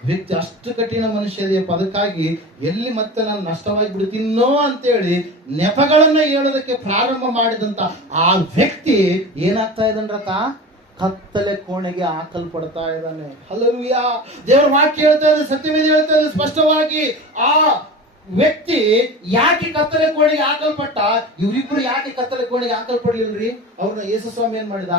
ವ್ಯಕ್ತಿ. ಅಷ್ಟು ಕಠಿಣ ಮನುಷ್ಯ ಇದೆಯಪ್ಪ. ಅದಕ್ಕಾಗಿ ಎಲ್ಲಿ ಮತ್ತೆ ನಾನು ನಷ್ಟವಾಗಿ ಬಿಡ್ತೀನೋ ಅಂತೇಳಿ ನೆಪಗಳನ್ನ ಹೇಳೋದಕ್ಕೆ ಪ್ರಾರಂಭ ಮಾಡಿದಂತ ಆ ವ್ಯಕ್ತಿ ಏನಾಗ್ತಾ ಇದ್ದಾನ್ರತ, ಕತ್ತಲೆ ಕೋಣೆಗೆ ಹಾಕಲ್ಪಡ್ತಾ ಇದ್ದಾನೆ. ಹಲ್ಲೆಲೂಯಾ. ದೇವರ ವಾಕ್ಯ ಹೇಳ್ತಾ ಇದೆ, ಸತ್ಯವೇದ ಹೇಳ್ತಾ ಇದೆ ಸ್ಪಷ್ಟವಾಗಿ. ಆ ವ್ಯಕ್ತಿ ಯಾಕೆ ಕತ್ತಲೆ ಕೋಣೆಗೆ ಹಾಕಲ್ಪಟ್ಟ? ಇವರಿಬ್ರು ಯಾಕೆ ಕತ್ತಲೆ ಕೋಣೆಗೆ ಹಾಕಲ್ಪಡ್ಲಿಲ್ರಿ? ಅವ್ರನ್ನ ಯೇಸು ಸ್ವಾಮಿ ಏನ್ ಮಾಡಿದ,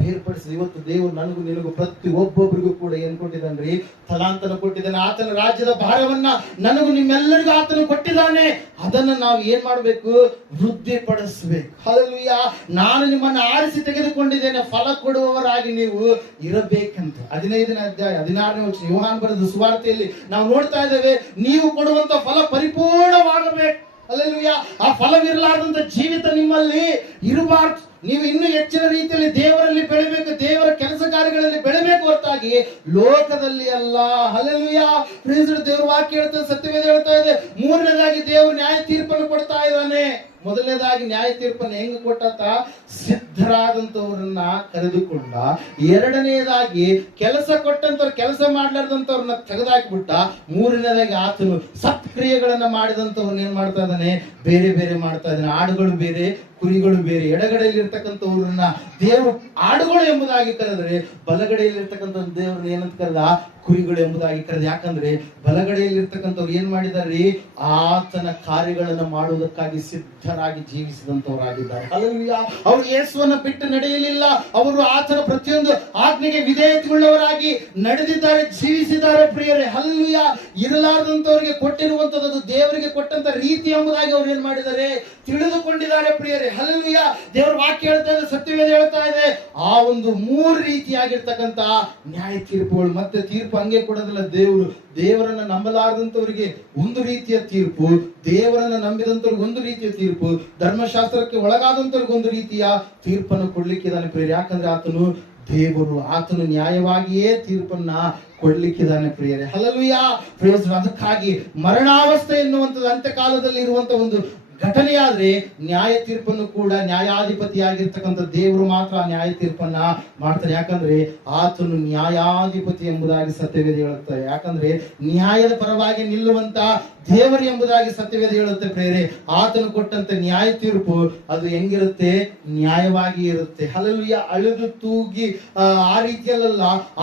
ಬೇರ್ಪಡಿಸಿದ. ಇವತ್ತು ದೇವರು ನನಗೂ ನಿನಗೂ ಪ್ರತಿ ಒಬ್ಬೊಬ್ಬರಿಗೂ ಕೂಡ ಏನ್ ಕೊಟ್ಟಿದ್ದಾನ್ರಿ, ತಲಾಂತನ ಕೊಟ್ಟಿದ್ದಾನೆ. ಆತನ ರಾಜ್ಯದ ಭಾರವನ್ನ ನನಗೂ ನಿಮ್ಮೆಲ್ಲರಿಗೂ ಆತನು ಕೊಟ್ಟಿದ್ದಾನೆ. ಅದನ್ನ ನಾವು ಏನ್ ಮಾಡ್ಬೇಕು, ವೃದ್ಧಿಪಡಿಸ್ಬೇಕು. ಹಲ್ಲೆಲೂಯಾ. ನಾನು ನಿಮ್ಮನ್ನು ಆರಿಸಿ ತೆಗೆದುಕೊಂಡಿದ್ದೇನೆ, ಫಲ ಕೊಡುವವರಾಗಿ ನೀವು ಇರಬೇಕಂತ. 15ನೇ ಅಧ್ಯಾಯ 16ನೇ ವಚನ ಯೋಹಾನ ಬರೆದ ಸುವಾರ್ತೆಯಲ್ಲಿ ನಾವು ನೋಡ್ತಾ ಇದ್ದೇವೆ. ನೀವು ಕೊಡುವಂತ ಫಲ ಪರಿಪೂರ್ಣವಾಗಬೇಕು. ಹಲ್ಲೆಲೂಯಾ. ಆ ಫಲವಿರಲಾರ್ದಂತ ಜೀವಿತ ನಿಮ್ಮಲ್ಲಿ ಇರಬಾರ್ದು. ನೀವು ಇನ್ನೂ ಹೆಚ್ಚಿನ ರೀತಿಯಲ್ಲಿ ದೇವರಲ್ಲಿ ಬೆಳಿಬೇಕು, ದೇವರ ಕೆಲಸ ಕಾರ್ಯಗಳಲ್ಲಿ ಬೆಳಿಬೇಕು ಹೊರತಾಗಿ ಲೋಕದಲ್ಲಿ ಅಲ್ಲ. ಹಲ್ಲೆಲೂಯಾ. Praise Lord. ದೇವರ ವಾಕ್ಯ ಹೇಳ್ತಾ, ಸತ್ಯವೇದ ಹೇಳ್ತಾ ಇದೆ. 3ನೇದಾಗಿ ದೇವರು ನ್ಯಾಯ ತೀರ್ಪನ್ನು ಕೊಡ್ತಾ ಇದ್ದಾನೆ. ಮೊದಲನೇದಾಗಿ ನ್ಯಾಯ ತೀರ್ಪನ್ನು ಹೆಂಗ ಕೊಟ್ಟ, ಸಿದ್ಧರಾದಂತವ್ರನ್ನ ಕರೆದುಕೊಂಡ. 2ನೇದಾಗಿ ಕೆಲಸ ಕೊಟ್ಟಂತವ್ರು, ಕೆಲಸ ಮಾಡ್ಲಾರ್ದಂತವ್ರನ್ನ ತೆಗೆದಾಕಿಬಿಟ್ಟ. 3ನೇದಾಗಿ ಆತನು ಸತ್ಕ್ರಿಯೆಗಳನ್ನ ಮಾಡಿದಂತವ್ರನ್ನ ಏನ್ ಮಾಡ್ತಾ ಇದ್ದಾನೆ, ಬೇರೆ ಬೇರೆ ಮಾಡ್ತಾ ಇದ್ದಾನೆ. ಆಡುಗಳು ಬೇರೆ, ಕುರಿಗಳು ಬೇರೆ. ಎಡಗಡೆಯಲ್ಲಿ ಇರ್ತಕ್ಕಂಥವ್ರನ್ನ ದೇವರು ಆಡುಗಳು ಎಂಬುದಾಗಿ ಕರೆದ್ರೆ, ಬಲಗಡೆಯಲ್ಲಿ ಇರ್ತಕ್ಕಂಥ ದೇವ್ರನ್ನ ಏನಂತ ಕರೆದ, ಕುರಿಗಳು ಎಂಬುದಾಗಿ ಕರೆದ. ಯಾಕಂದ್ರೆ ಬಲಗಡೆಯಲ್ಲಿ ಇರ್ತಕ್ಕಂಥವ್ರು ಏನ್ ಮಾಡಿದಾರೆ, ಆತನ ಕಾರ್ಯಗಳನ್ನು ಮಾಡುವುದಕ್ಕಾಗಿ ಸಿದ್ಧರಾಗಿ ಜೀವಿಸಿದಂತವರಾಗಿದ್ದಾರೆ. ಹಲ್ಲೆಲೂಯಾ. ಅವರು ಯೇಸುವನ್ನ ಬಿಟ್ಟು ನಡೆಯಲಿಲ್ಲ. ಅವರು ಆತನ ಪ್ರತಿಯೊಂದು ಆಜ್ಞೆಗೆ ವಿಧೇಯತೆಯುಳ್ಳವರಾಗಿ ನಡೆದಿದ್ದಾರೆ, ಜೀವಿಸಿದ್ದಾರೆ. ಪ್ರಿಯರೇ, ಹಲ್ಲೆಲೂಯಾ. ಇರಲಾರ್ದಂತವರಿಗೆ ಕೊಟ್ಟಿರುವಂತದ್ದು ದೇವರಿಗೆ ಕೊಟ್ಟಂತ ರೀತಿ ಎಂಬುದಾಗಿ ಅವ್ರು ಏನ್ ಮಾಡಿದ್ದಾರೆ, ತಿಳಿದುಕೊಂಡಿದ್ದಾರೆ. ಪ್ರಿಯರೇ, ಹಲ್ಲೆಲೂಯಾ. ದೇವರ ವಾಕ್ಯ ಹೇಳ್ತಾ ಇದೆ, ಸತ್ಯವೇದ ಹೇಳ್ತಾ ಇದೆ. ಆ ಒಂದು 3 ರೀತಿಯಾಗಿರ್ತಕ್ಕಂತ ನ್ಯಾಯ ತೀರ್ಪುಗಳು. ಮತ್ತೆ ತೀರ್ಪು ಹಂಗೆ ಕೊಡೋದಿಲ್ಲ. ದೇವರನ್ನ ನಂಬಲಾರದಂತವರಿಗೆ ಒಂದು ರೀತಿಯ ತೀರ್ಪು, ದೇವರನ್ನ ನಂಬಿದಂತವ್ರಿಗೆ ಒಂದು ರೀತಿಯ ತೀರ್ಪು, ಧರ್ಮಶಾಸ್ತ್ರಕ್ಕೆ ಒಳಗಾದಂತವ್ರಿಗೆ ಒಂದು ರೀತಿಯ ತೀರ್ಪನ್ನು ಕೊಡ್ಲಿಕ್ಕಿದ್ದಾನೆ. ಪ್ರಿಯರೇ, ಯಾಕಂದ್ರೆ ಆತನು ದೇವರು, ಆತನು ನ್ಯಾಯವಾಗಿಯೇ ತೀರ್ಪನ್ನ ಕೊಡ್ಲಿಕ್ಕಿದ್ದಾನೆ. ಪ್ರಿಯರೇ, ಹಲ್ಲೆಲೂಯಾ. ಪ್ರೇಸ್. ಅದಕ್ಕಾಗಿ ಮರಣಾವಸ್ಥೆ ಎನ್ನುವಂಥದ್ದು ಅಂತ್ಯಕಾಲದಲ್ಲಿ ಇರುವಂತ ಒಂದು ಘಟನೆಯಾದ್ರೆ ನ್ಯಾಯ ತೀರ್ಪನ್ನು ಕೂಡ ನ್ಯಾಯಾಧಿಪತಿಯಾಗಿರ್ತಕ್ಕಂಥ ದೇವರು ಮಾತ್ರ ಆ ನ್ಯಾಯ ತೀರ್ಪನ್ನ ಮಾಡ್ತಾನೆ. ಯಾಕಂದ್ರೆ ಆತನು ನ್ಯಾಯಾಧಿಪತಿ ಎಂಬುದಾಗಿ ಸತ್ಯವೇದ ಹೇಳುತ್ತೆ. ಯಾಕಂದ್ರೆ ನ್ಯಾಯದ ಪರವಾಗಿ ನಿಲ್ಲುವಂತ ದೇವರು ಎಂಬುದಾಗಿ ಸತ್ಯವೇದ ಹೇಳುತ್ತೆ ಪ್ರೇರೆ. ಆತನು ಕೊಟ್ಟಂತ ನ್ಯಾಯ ತೀರ್ಪು ಅದು ಹೆಂಗಿರುತ್ತೆ? ನ್ಯಾಯವಾಗಿ ಇರುತ್ತೆ. ಹಲ್ಲೆಲೂಯಾ. ಅಳುದು ತೂಗಿ ಆ ರೀತಿಯಲ್ಲ,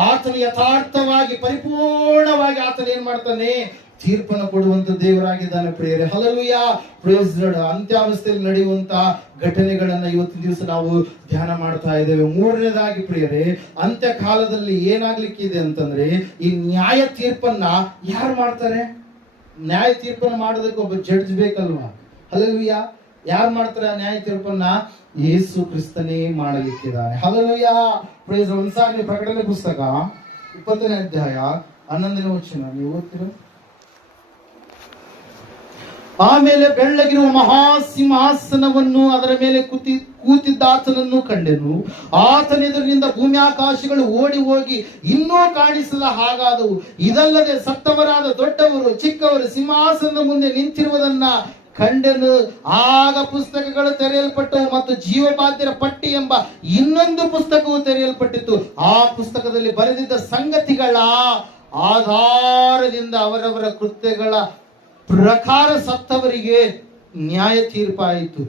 ಆತನು ಯಥಾರ್ಥವಾಗಿ ಪರಿಪೂರ್ಣವಾಗಿ ಆತನು ಏನ್ ಮಾಡ್ತಾನೆ? ತೀರ್ಪನ್ನು ಕೊಡುವಂತ ದೇವರಾಗಿದ್ದಾನೆ ಪ್ರಿಯರೇ. ಹಲ್ಲೆಲೂಯಾ. Praise the Lord. ಅಂತ್ಯಾವಸ್ಥೆಯಲ್ಲಿ ನಡೆಯುವಂತ ಘಟನೆಗಳನ್ನ ಇವತ್ತಿನ ದಿವಸ ನಾವು ಧ್ಯಾನ ಮಾಡ್ತಾ ಇದ್ದೇವೆ. ಮೂರನೇದಾಗಿ ಪ್ರಿಯರೇ, ಅಂತ್ಯ ಕಾಲದಲ್ಲಿ ಏನಾಗ್ಲಿಕ್ಕಿದೆ ಅಂತಂದ್ರೆ ಈ ನ್ಯಾಯ ತೀರ್ಪನ್ನ ಯಾರು ಮಾಡ್ತಾರೆ? ನ್ಯಾಯ ತೀರ್ಪನ್ನು ಮಾಡೋದಕ್ಕೆ ಒಬ್ಬ ಜಡ್ಜ್ ಬೇಕಲ್ವಾ? ಹಲ್ಲೆಲೂಯಾ. ಯಾರು ಮಾಡ್ತಾರೆ ಆ ನ್ಯಾಯ ತೀರ್ಪನ್ನ? ಯೇಸು ಕ್ರಿಸ್ತನೇ ಮಾಡಲಿಕ್ಕಿದ್ದಾನೆ. ಹಲ್ಲೆಲೂಯಾ. ಪ್ರೈಸ್. ಒಂದ್ಸಾರಿ ಪ್ರಕಟಣೆ ಪುಸ್ತಕ 20ನೇ ಅಧ್ಯಾಯ 11ನೇ ವಚನ ನೀವು ಓದ್ತೀರಾ? ಆಮೇಲೆ ಬೆಳ್ಳಗಿರುವ ಮಹಾಸಿಂಹಾಸನವನ್ನು ಅದರ ಮೇಲೆ ಕೂತಿದ್ದಾತನನ್ನು ಕಂಡೆನು. ಆತನ ಎದುರಿನಿಂದ ಭೂಮಿ ಆಕಾಶಗಳು ಓಡಿ ಹೋಗಿ ಇನ್ನೂ ಕಾಣಿಸದ ಹಾಗಾದವು. ಇದಲ್ಲದೆ ಸತ್ತವರಾದ ದೊಡ್ಡವರು ಚಿಕ್ಕವರು ಸಿಂಹಾಸನದ ಮುಂದೆ ನಿಂತಿರುವುದನ್ನ ಕಂಡೆನು. ಆಗ ಪುಸ್ತಕಗಳು ತೆರೆಯಲ್ಪಟ್ಟವು ಮತ್ತು ಜೀವಬಾಧ್ಯರ ಪಟ್ಟಿ ಎಂಬ ಇನ್ನೊಂದು ಪುಸ್ತಕವು ತೆರೆಯಲ್ಪಟ್ಟಿತು. ಆ ಪುಸ್ತಕದಲ್ಲಿ ಬರೆದಿದ್ದ ಸಂಗತಿಗಳ ಆಧಾರದಿಂದ ಅವರವರ ಕೃತ್ಯಗಳ ಪ್ರಕಾರ ಸತ್ತವರಿಗೆ ನ್ಯಾಯ ತೀರ್ಪಾಯಿತು.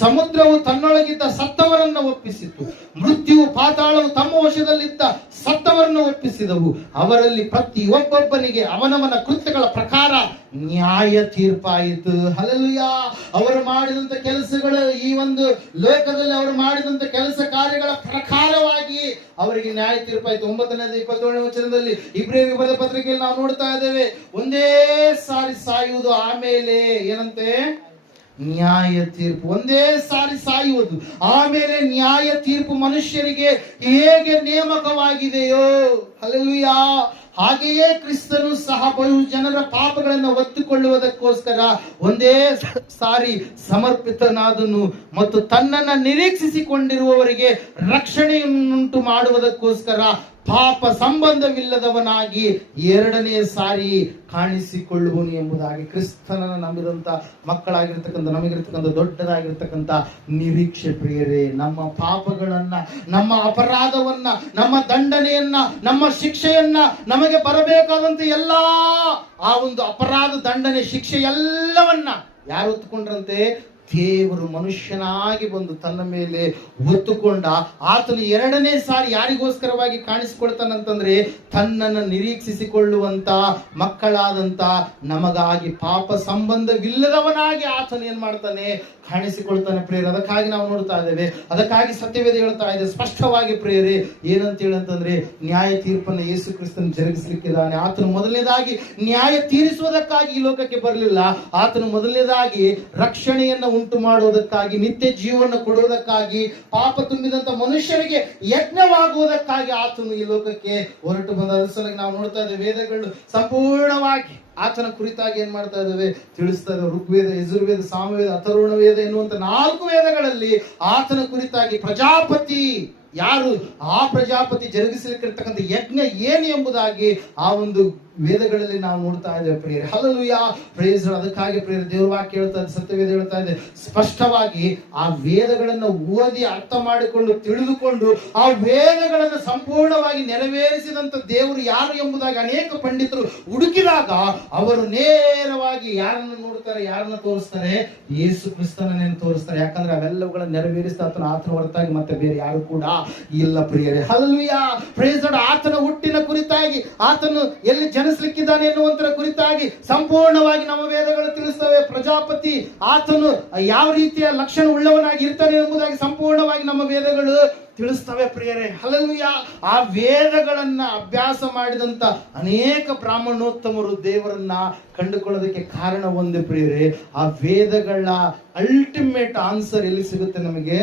ಸಮುದ್ರವು ತನ್ನೊಳಗಿದ್ದ ಸತ್ತವರನ್ನು ಒಪ್ಪಿಸಿತು. ಮೃತ್ಯುವು ಪಾತಾಳವು ತಮ್ಮ ವಶದಲ್ಲಿದ್ದ ಸತ್ತವರನ್ನು ಒಪ್ಪಿಸಿದವು. ಅವರಲ್ಲಿ ಪ್ರತಿಯೊಬ್ಬೊಬ್ಬನಿಗೆ ಅವನವನ ಕೃತ್ಯಗಳ ಪ್ರಕಾರ ನ್ಯಾಯ ತೀರ್ಪಾಯಿತು. ಹಲ್ಲೆಲೂಯಾ. ಅವರು ಮಾಡಿದಂತ ಕೆಲಸಗಳು, ಈ ಒಂದು ಲೋಕದಲ್ಲಿ ಅವರು ಮಾಡಿದಂತ ಕೆಲಸ ಕಾರ್ಯಗಳ ಪ್ರಕಾರವಾಗಿ ಅವರಿಗೆ ನ್ಯಾಯ ತೀರ್ಪಾಯಿತು. 9ನೇ 27ನೇ ವಚನದಲ್ಲಿ ಇಬ್ರಿಯರಿಗೆ ಬರೆದ ಪತ್ರಿಕೆಯಲ್ಲಿ ನಾವು ನೋಡ್ತಾ ಇದ್ದೇವೆ, ಒಂದೇ ಸಾರಿ ಸಾಯುವುದು, ಆಮೇಲೆ ಏನಂತೆ? ನ್ಯಾಯ ತೀರ್ಪು. ಒಂದೇ ಸಾರಿ ಸಾಯುವುದು, ಆಮೇಲೆ ನ್ಯಾಯ ತೀರ್ಪು ಮನುಷ್ಯರಿಗೆ ಹೇಗೆ ನೇಮಕವಾಗಿದೆಯೋ, ಹಲ್ಲೆಲೂಯಾ, ಹಾಗೆಯೇ ಕ್ರಿಸ್ತನು ಸಹ ಬಹು ಜನರ ಪಾಪಗಳನ್ನು ಹೊತ್ತುಕೊಳ್ಳುವುದಕ್ಕೋಸ್ಕರ ಒಂದೇ ಸಾರಿ ಸಮರ್ಪಿತನಾದನು ಮತ್ತು ತನ್ನನ್ನು ನಿರೀಕ್ಷಿಸಿಕೊಂಡಿರುವವರಿಗೆ ರಕ್ಷಣೆಯನ್ನುಂಟು ಮಾಡುವುದಕ್ಕೋಸ್ಕರ ಪಾಪ ಸಂಬಂಧವಿಲ್ಲದವನಾಗಿ ಎರಡನೇ ಸಾರಿ ಕಾಣಿಸಿಕೊಳ್ಳುವನು ಎಂಬುದಾಗಿ ಕ್ರಿಸ್ತನನ್ನು ನಂಬಿದಂತ ಮಕ್ಕಳಾಗಿರ್ತಕ್ಕಂಥ ನಮಗಿರ್ತಕ್ಕಂಥ ದೊಡ್ಡದಾಗಿರ್ತಕ್ಕಂಥ ನಿರೀಕ್ಷೆ ಪ್ರಿಯರೇ. ನಮ್ಮ ಪಾಪಗಳನ್ನ, ನಮ್ಮ ಅಪರಾಧವನ್ನ, ನಮ್ಮ ದಂಡನೆಯನ್ನ, ನಮ್ಮ ಶಿಕ್ಷೆಯನ್ನ, ನಮಗೆ ಬರಬೇಕಾದಂತ ಎಲ್ಲಾ ಆ ಒಂದು ಅಪರಾಧ, ದಂಡನೆ, ಶಿಕ್ಷೆ ಎಲ್ಲವನ್ನ ಯಾರು ಹೊತ್ತುಕೊಂಡ್ರಂತೆ? ದೇವರು ಮನುಷ್ಯನಾಗಿ ಬಂದು ತನ್ನ ಮೇಲೆ ಹೊತ್ತುಕೊಂಡ. ಆತನು ಎರಡನೇ ಸಾರಿ ಯಾರಿಗೋಸ್ಕರವಾಗಿ ಕಾಣಿಸಿಕೊಳ್ತಾನಂತಂದ್ರೆ ತನ್ನನ್ನು ನಿರೀಕ್ಷಿಸಿಕೊಳ್ಳುವಂತ ಮಕ್ಕಳಾದಂತ ನಮಗಾಗಿ ಪಾಪ ಸಂಬಂಧವಿಲ್ಲದವನಾಗಿ ಆತನು ಏನ್ ಮಾಡ್ತಾನೆ? ಕಾಣಿಸಿಕೊಳ್ತಾನೆ ಪ್ರೇರೆ. ಅದಕ್ಕಾಗಿ ನಾವು ನೋಡ್ತಾ ಇದ್ದೇವೆ, ಅದಕ್ಕಾಗಿ ಸತ್ಯವೇದ ಹೇಳ್ತಾ ಇದೆ ಸ್ಪಷ್ಟವಾಗಿ ಪ್ರೇರೆ. ಏನಂತ ಹೇಳಂತಂದ್ರೆ ನ್ಯಾಯ ತೀರ್ಪನ್ನು ಯೇಸು ಕ್ರಿಸ್ತನು ಜರುಗಿಸಲಿಕ್ಕಿದ್ದಾನೆ. ಆತನು ಮೊದಲನೇದಾಗಿ ನ್ಯಾಯ ತೀರಿಸುವುದಕ್ಕಾಗಿ ಈ ಲೋಕಕ್ಕೆ ಬರಲಿಲ್ಲ. ಆತನು ಮೊದಲನೇದಾಗಿ ರಕ್ಷಣೆಯನ್ನು ಉಂಟು ಮಾಡುವುದಕ್ಕಾಗಿ, ನಿತ್ಯ ಜೀವನ ಕೊಡುವುದಕ್ಕಾಗಿ, ಪಾಪ ತುಂಬಿದಂತ ಮನುಷ್ಯರಿಗೆ ಯಜ್ಞವಾಗುವುದಕ್ಕಾಗಿ ಆತನು ಈ ಲೋಕಕ್ಕೆ ಹೊರಟು ಬಂದ. ಅದರ ಸಲುವಾಗಿ ನಾವು ನೋಡ್ತಾ ಇದ್ದೇವೆ, ವೇದಗಳು ಸಂಪೂರ್ಣವಾಗಿ ಆತನ ಕುರಿತಾಗಿ ಏನ್ ಮಾಡ್ತಾ ಇದ್ದೇವೆ? ತಿಳಿಸ್ತಾ ಇದ್ದೇವೆ. ಋಗ್ವೇದ, ಯಜುರ್ವೇದ, ಸಾಮವೇದ, ಅಥರ್ವಣ ವೇದ ಎನ್ನುವಂತ 4 ವೇದಗಳಲ್ಲಿ ಆತನ ಕುರಿತಾಗಿ ಪ್ರಜಾಪತಿ ಯಾರು, ಆ ಪ್ರಜಾಪತಿ ಜರುಗಿಸಲಿಕ್ಕಿರ್ತಕ್ಕಂಥ ಯಜ್ಞ ಏನು ಎಂಬುದಾಗಿ ಆ ಒಂದು ವೇದಗಳಲ್ಲಿ ನಾವು ನೋಡ್ತಾ ಇದ್ದೇವೆ ಪ್ರಿಯರೇ. ಹಲ್ಲೆಲೂಯಾ. ಪ್ರೈಸ್. ಅದಕ್ಕಾಗಿ ಪ್ರಿಯರೇ, ದೇವರ ವಾಕ್ಯ ಹೇಳ್ತಾ ಇದೆ, ಸತ್ಯವೇದ ಹೇಳ್ತಾ ಇದೆ ಸ್ಪಷ್ಟವಾಗಿ, ಆ ವೇದಗಳನ್ನು ಓದಿ ಅರ್ಥ ಮಾಡಿಕೊಂಡು ತಿಳಿದುಕೊಂಡು ಆ ವೇದಗಳನ್ನು ಸಂಪೂರ್ಣವಾಗಿ ನೆರವೇರಿಸಿದಂತ ದೇವರು ಯಾರು ಎಂಬುದಾಗಿ ಅನೇಕ ಪಂಡಿತರು ಹುಡುಕಿದಾಗ ಅವರು ನೇರವಾಗಿ ಯಾರನ್ನು ನೋಡ್ತಾರೆ? ಯಾರನ್ನು ತೋರಿಸ್ತಾರೆ? ಯೇಸು ಕ್ರಿಸ್ತನನ್ನೇ ತೋರಿಸ್ತಾರೆ. ಯಾಕಂದ್ರೆ ಅವೆಲ್ಲವುಗಳನ್ನು ನೆರವೇರಿಸಿದ ಆತನ ಹೊರತಾಗಿ ಮತ್ತೆ ಬೇರೆ ಯಾರು ಕೂಡ ಇಲ್ಲ ಪ್ರಿಯರೇ. ಹಲ್ಲೆಲೂಯಾ. Praise Lord. ಆತನ ಹುಟ್ಟಿನ ಕುರಿತಾಗಿ, ಆತನು ಎಲ್ಲಿ ಜನಿಸಲಿಕ್ಕಿದ್ದಾನೆ ಎನ್ನುವಂತರ ಕುರಿತಾಗಿ ಸಂಪೂರ್ಣವಾಗಿ ನಮ್ಮ ವೇದಗಳು ತಿಳಿಸ್ತವೆ. ಪ್ರಜಾಪತಿ ಆತನು ಯಾವ ರೀತಿಯ ಲಕ್ಷಣ ಉಳ್ಳವನಾಗಿ ಇರ್ತಾನೆ ಎಂಬುದಾಗಿ ಸಂಪೂರ್ಣವಾಗಿ ನಮ್ಮ ವೇದಗಳು ತಿಳಿಸ್ತವೆ ಪ್ರಿಯರೇ. ಹಲ್ಲೆಲೂಯಾ. ಆ ವೇದಗಳನ್ನ ಅಭ್ಯಾಸ ಮಾಡಿದಂತ ಅನೇಕ ಬ್ರಾಹ್ಮಣೋತ್ತಮರು ದೇವರನ್ನ ಕಂಡುಕೊಳ್ಳೋದಕ್ಕೆ ಕಾರಣ ಒಂದೇ ಪ್ರಿಯರೇ, ಆ ವೇದಗಳ ಅಲ್ಟಿಮೇಟ್ ಆನ್ಸರ್ ಎಲ್ಲಿ ಸಿಗುತ್ತೆ? ನಮಗೆ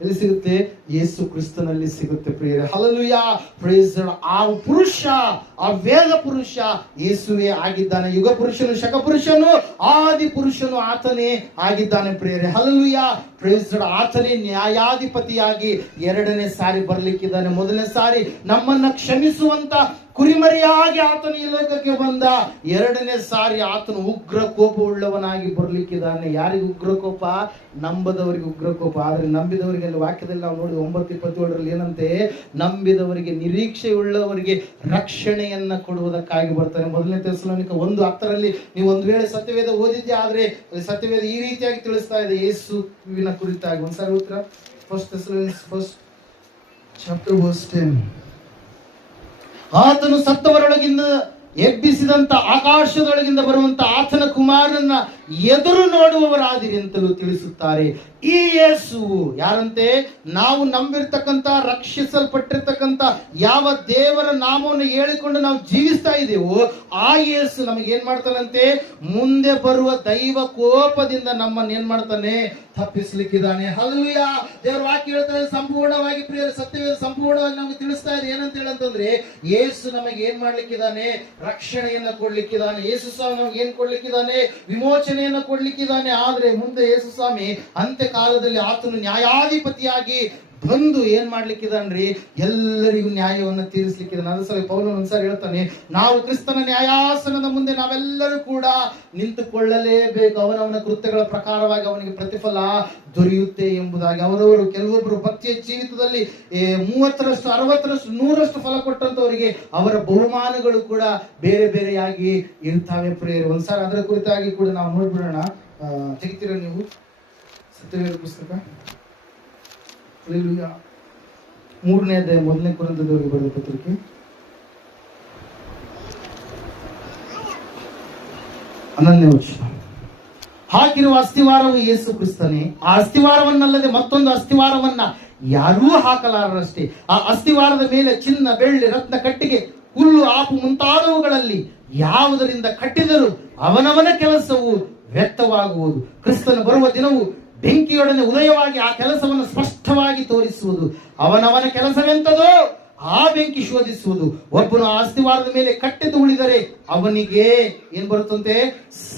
ಎಲ್ಲಿ ಸಿಗುತ್ತೆ? ಯೇಸು ಕ್ರಿಸ್ತನಲ್ಲಿ ಸಿಗುತ್ತೆ ಪ್ರಿಯರೇ. ಹಲ್ಲೆಲೂಯಾ. ಪ್ರೈಸ್. ಆ ಪುರುಷ, ಆ ವೇದ ಪುರುಷ ಯೇಸುವೇ ಆಗಿದ್ದಾನೆ. ಯುಗ ಪುರುಷನು, ಶಕ ಪುರುಷನು, ಆದಿ ಪುರುಷನು ಆತನೇ ಆಗಿದ್ದಾನೆ ಪ್ರಿಯರೇ. ಹಲ್ಲೆಲೂಯಾ. ಪ್ರೈಸ್. ಆತನೇ ನ್ಯಾಯಾಧಿಪತಿಯಾಗಿ ಎರಡನೇ ಸಾರಿ ಬರ್ಲಿಕ್ಕಿದ್ದಾನೆ. ಮೊದಲನೇ ಸಾರಿ ನಮ್ಮನ್ನ ಕ್ಷಮಿಸುವಂತ ಕುರಿಮರಿಯಾಗಿ ಆತನು ಈ ಲೋಕಕ್ಕೆ ಬಂದ. ಎರಡನೇ ಸಾರಿ ಆತನು ಉಗ್ರ ಕೋಪವುಳ್ಳವನಾಗಿ ಬರ್ಲಿಕ್ಕಿದ್ದಾನೆ. ಯಾರಿಗೆ ಉಗ್ರ ಕೋಪ? ನಂಬದವರಿಗೆ ಉಗ್ರ ಕೋಪ. ಆದ್ರೆ ನಂಬಿದವರಿಗೆ, ಅಲ್ಲಿ ವಾಕ್ಯದಲ್ಲಿ ನಾವು ನೋಡಿ 9:27 ಏನಂತೆ, ನಂಬಿದವರಿಗೆ, ನಿರೀಕ್ಷೆ ಉಳ್ಳವರಿಗೆ ರಕ್ಷಣೆಯನ್ನ ಕೊಡುವುದಕ್ಕಾಗಿ ಬರ್ತಾನೆ. 1 ಥೆಸಲೋನಿಕ 1:10 ನೀವು ಒಂದು ವೇಳೆ ಸತ್ಯವೇದ ಓದಿದ್ದೆ ಆದ್ರೆ ಸತ್ಯವೇದ ಈ ರೀತಿಯಾಗಿ ತಿಳಿಸ್ತಾ ಇದೆ ಯೇಸುವಿನ ಕುರಿತಾಗಿ. ಒಂದ್ಸಾರಿ ಉತ್ತರ 1 Thessalonians 1:10. ಆತನು ಸತ್ತವರೊಳಗಿಂದ ಎಬ್ಬಿಸಿದಂತ ಆಕಾಶದೊಳಗಿಂದ ಬರುವಂತ ಆತನ ಕುಮಾರನ ಎದುರು ನೋಡುವವರಾದಿರಿ ಅಂತಲೂ ತಿಳಿಸುತ್ತಾರೆ. ಈ ಯೇಸು ಯಾರಂತೆ? ನಾವು ನಂಬಿರ್ತಕ್ಕಂಥ, ರಕ್ಷಿಸಲ್ಪಟ್ಟಿರ್ತಕ್ಕಂಥ ಯಾವ ದೇವರ ನಾಮವನ್ನು ಹೇಳಿಕೊಂಡು ನಾವು ಜೀವಿಸ್ತಾ ಇದ್ದೇವೋ ಆ ಯೇಸು ನಮಗೆ ಏನ್ ಮಾಡ್ತಾನಂತೆ? ಮುಂದೆ ಬರುವ ದೈವ ಕೋಪದಿಂದ ನಮ್ಮನ್ನು ಏನ್ ಮಾಡ್ತಾನೆ? ತಪ್ಪಿಸ್ಲಿಕ್ಕಿದ್ದಾನೆ. ಹಲ್ಲೆಲೂಯಾ. ದೇವರ ವಾಕ್ಯ ಹೇಳ್ತಾರೆ ಸಂಪೂರ್ಣವಾಗಿ, ಪ್ರಿಯರ ಸತ್ಯವೇದ ಸಂಪೂರ್ಣವಾಗಿ ನಮಗೆ ತಿಳಿಸ್ತಾ ಇದೆ. ಏನಂತ ಹೇಳಂತಂದ್ರೆ, ಯೇಸು ನಮಗೆ ಏನ್ ಮಾಡ್ಲಿಕ್ಕಿದ್ದಾನೆ? ರಕ್ಷಣೆಯನ್ನ ಕೊಡ್ಲಿಕ್ಕಿದ್ದಾನೆ. ಯೇಸು ಸ್ವಾಮಿ ನಮಗೆ ಏನ್ ಕೊಡ್ಲಿಕ್ಕಿದ್ದಾನೆ? ವಿಮೋಚನೆಯನ್ನ ಕೊಡ್ಲಿಕ್ಕಿದ್ದಾನೆ. ಆದ್ರೆ ಮುಂದೆ ಯೇಸು ಸ್ವಾಮಿ ಅಂತ್ಯ ಕಾಲದಲ್ಲಿ ಆತನು ನ್ಯಾಯಾಧಿಪತಿಯಾಗಿ ಬಂದು ಏನ್ ಮಾಡ್ಲಿಕ್ಕಿದಾನ್ರಿ? ಎಲ್ಲರಿಗೂ ನ್ಯಾಯವನ್ನು ತೀರಿಸಲಿಕ್ಕಿದ್ದಾನೆ. ಅದರ ಪೌಲನು ಒಂದ್ಸಾರಿ ಹೇಳ್ತಾನೆ, ನಾವು ಕ್ರಿಸ್ತನ ನ್ಯಾಯಾಸನದ ಮುಂದೆ ನಾವೆಲ್ಲರೂ ಕೂಡ ನಿಂತುಕೊಳ್ಳಲೇಬೇಕು. ಅವನವನ ಕೃತ್ಯಗಳ ಪ್ರಕಾರವಾಗಿ ಅವನಿಗೆ ಪ್ರತಿಫಲ ದೊರೆಯುತ್ತೆ ಎಂಬುದಾಗಿ. ಅವರವರು ಕೆಲವೊಬ್ಬರು ಭಕ್ತಿಯ ಜೀವಿತದಲ್ಲಿ 30ರಷ್ಟು 60ರಷ್ಟು 100ರಷ್ಟು ಫಲ ಕೊಟ್ಟಂತವರಿಗೆ ಅವರ ಬಹುಮಾನಗಳು ಕೂಡ ಬೇರೆ ಬೇರೆಯಾಗಿ ಇರ್ತಾವೆ ಪ್ರಿಯರು. ಒಂದ್ಸಾರಿ ಅದರ ಕುರಿತಾಗಿ ಕೂಡ ನಾವು ನೋಡ್ಬಿಡೋಣ. ತೆಗಿತೀರ ನೀವು ಸತ್ಯವೇದ ಪುಸ್ತಕ 3ನೇ ಅಧ್ಯಾಯ 1ನೇ ಕೊರಿಂಥದವರಿಗೆ ಬರೆದ ಪತ್ರಿಕೆ 11ನೇ ವಚನ. ಹಾಕಿರುವ ಅಸ್ತಿವಾರವು ಯೇಸು ಕ್ರಿಸ್ತನೇ. ಆ ಅಸ್ತಿವಾರವನ್ನಲ್ಲದೆ ಮತ್ತೊಂದು ಅಸ್ತಿವಾರವನ್ನ ಯಾರೂ ಹಾಕಲಾರರಷ್ಟೇ. ಆ ಅಸ್ತಿವಾರದ ಮೇಲೆ ಚಿನ್ನ, ಬೆಳ್ಳಿ, ರತ್ನ, ಕಟ್ಟಿಗೆ, ಹುಲ್ಲು, ಆಪು ಮುಂತಾದವುಗಳಲ್ಲಿ ಯಾವುದರಿಂದ ಕಟ್ಟಿದರೂ ಅವನವನ ಕೆಲಸವು ವ್ಯರ್ಥವಾಗುವುದು. ಕ್ರಿಸ್ತನ ಬರುವ ದಿನವು ಬೆಂಕಿಯೊಡನೆ ಉದಯವಾಗಿ ಆ ಕೆಲಸವನ್ನು ಸ್ಪಷ್ಟವಾಗಿ ತೋರಿಸುವುದು. ಅವನವನ ಕೆಲಸವೆಂತದೋ ಆ ಬೆಂಕಿ ಶೋಧಿಸುವುದು. ಒಬ್ಬನು ಆ ಅಸ್ತಿವಾರದ ಮೇಲೆ ಕಟ್ಟಿದ್ದು ಉಳಿದರೆ ಅವನಿಗೆ ಏನ್ ಬರುತ್ತಂತೆ?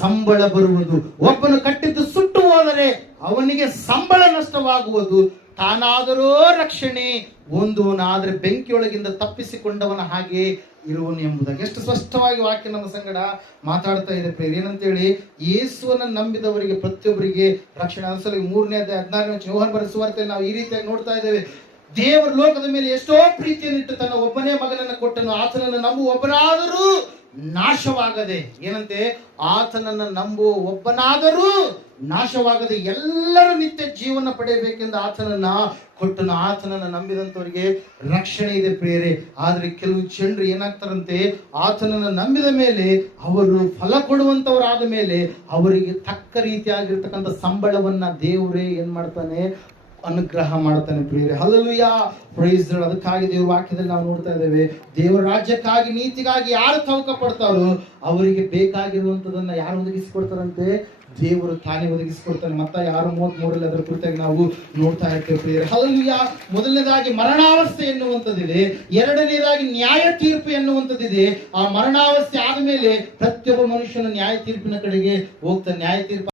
ಸಂಬಳ ಬರುವುದು. ಒಬ್ಬನು ಕಟ್ಟಿದ್ದು ಸುಟ್ಟು ಹೋದರೆ ಅವನಿಗೆ ಸಂಬಳ ನಷ್ಟವಾಗುವುದು. ತಾನಾದರೂ ರಕ್ಷಣೆ ಹೊಂದುವನಾದ್ರೆ ಬೆಂಕಿಯೊಳಗಿಂದ ತಪ್ಪಿಸಿಕೊಂಡವನ ಹಾಗೆ ಇರುವನು ಎಂಬುದಾಗಿ. ಎಷ್ಟು ಸ್ಪಷ್ಟವಾಗಿ ವಾಕ್ಯ ನಮ್ಮ ಸಂಗಡ ಮಾತಾಡ್ತಾ ಇದೆ ಪ್ರಿಯರೇ. ಏನಂತೇಳಿ, ಯೇಸುವನ್ನ ನಂಬಿದವರಿಗೆ ಪ್ರತಿಯೊಬ್ಬರಿಗೆ ರಕ್ಷಣೆ. ಅದರಲ್ಲಿ 3ನೇ ಅಧ್ಯಾಯ 16ನೇ ವಚನ ಯೋಹಾನ ಬರೆದ ಸುವಾರ್ತೆಯಲ್ಲಿ ನಾವು ಈ ರೀತಿಯಾಗಿ ನೋಡ್ತಾ ಇದ್ದೇವೆ. ದೇವರ ಲೋಕದ ಮೇಲೆ ಎಷ್ಟೋ ಪ್ರೀತಿಯನ್ನಿಟ್ಟು ತನ್ನ ಒಬ್ಬನೇ ಮಗನನ್ನು ಕೊಟ್ಟನು, ಆತನನ್ನು ನಂಬುವ ಒಬ್ಬನಾದರೂ ನಾಶವಾಗದೆ. ಏನಂತೆ? ಆತನನ್ನು ನಂಬುವ ಒಬ್ಬನಾದರೂ ನಾಶವಾಗದೆ ಎಲ್ಲರೂ ನಿತ್ಯ ಜೀವನ ಪಡೆಯಬೇಕೆಂದು ಆತನನ್ನ ಕೊಟ್ಟನು. ಆತನನ್ನ ನಂಬಿದಂತವರಿಗೆ ರಕ್ಷಣೆ ಇದೆ ಪ್ರಿಯರೇ. ಆದ್ರೆ ಕೆಲವು ಜನರು ಏನಾಗ್ತಾರಂತೆ? ಆತನನ್ನ ನಂಬಿದ ಮೇಲೆ, ಅವರು ಫಲ ಕೊಡುವಂತವರಾದ ಮೇಲೆ ಅವರಿಗೆ ತಕ್ಕ ರೀತಿಯಾಗಿರ್ತಕ್ಕಂಥ ಸಂಬಳವನ್ನ ದೇವರೇ ಏನ್ ಮಾಡ್ತಾನೆ? ಅನುಗ್ರಹ ಮಾಡ್ತಾನೆ ಪ್ರಿಯರೇ. Hallelujah, praise the Lord. ಅದಕ್ಕಾಗಿ ದೇವರ ವಾಕ್ಯದಲ್ಲಿ ನಾವು ನೋಡ್ತಾ ಇದ್ದೇವೆ, ದೇವರ ರಾಜ್ಯಕ್ಕಾಗಿ, ನೀತಿಗಾಗಿ ಯಾರು ತವಕ ಪಡ್ತಾರೋ ಅವರಿಗೆ ಬೇಕಾಗಿರುವಂತದನ್ನ ಯಾರು ಒದಗಿಸಿಕೊಡ್ತಾರಂತೆ? ದೇವರು ತಾನೇ ಒದಗಿಸಿಕೊಡ್ತಾನೆ. ಮತ್ತಾಯ 6:33 ಅದರ ಕುರಿತಾಗಿ ನಾವು ನೋಡ್ತಾ ಇರ್ತೇವೆ ಪ್ರಿಯರೇ. ಹಲ್ಲೆಲೂಯಾ. ಮೊದಲನೇದಾಗಿ ಮರಣಾವಸ್ಥೆ ಎನ್ನುವಂಥದ್ದಿದೆ. ಎರಡನೇದಾಗಿ ನ್ಯಾಯ ತೀರ್ಪು ಎನ್ನುವಂಥದ್ದಿದೆ. ಆ ಮರಣಾವಸ್ಥೆ ಆದ ಮೇಲೆ ಪ್ರತಿಯೊಬ್ಬ ಮನುಷ್ಯನ ನ್ಯಾಯ ತೀರ್ಪಿನ ಕಡೆಗೆ ಹೋಗ್ತಾನೆ. ನ್ಯಾಯ ತೀರ್ಪು